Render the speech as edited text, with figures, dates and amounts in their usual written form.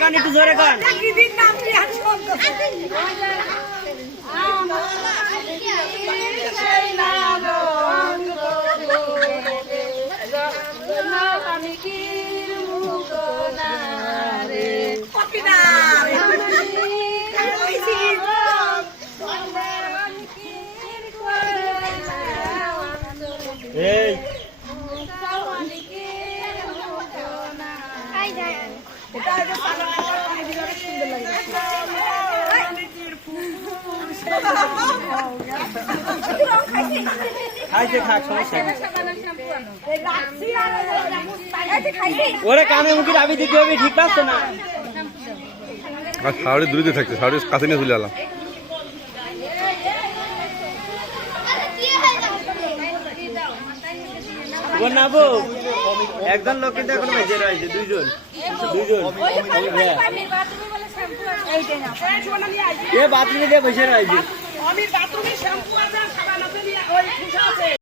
গান একটু জোরে গান। এই খাইছে খাক সমস্যা নেই। ওরে কানে মুখে দাবি দিতে হবে, ঠিক পাচ্ছে না। আর শাওরি দূরে থাকছে, শাওরি কাছে নিয়ে চলে এলাম। একজন লোক কিন্তু এখন বেঁচে রয়েছে, দুইজন বাথরুমে দিয়ে বসে রয়েছে।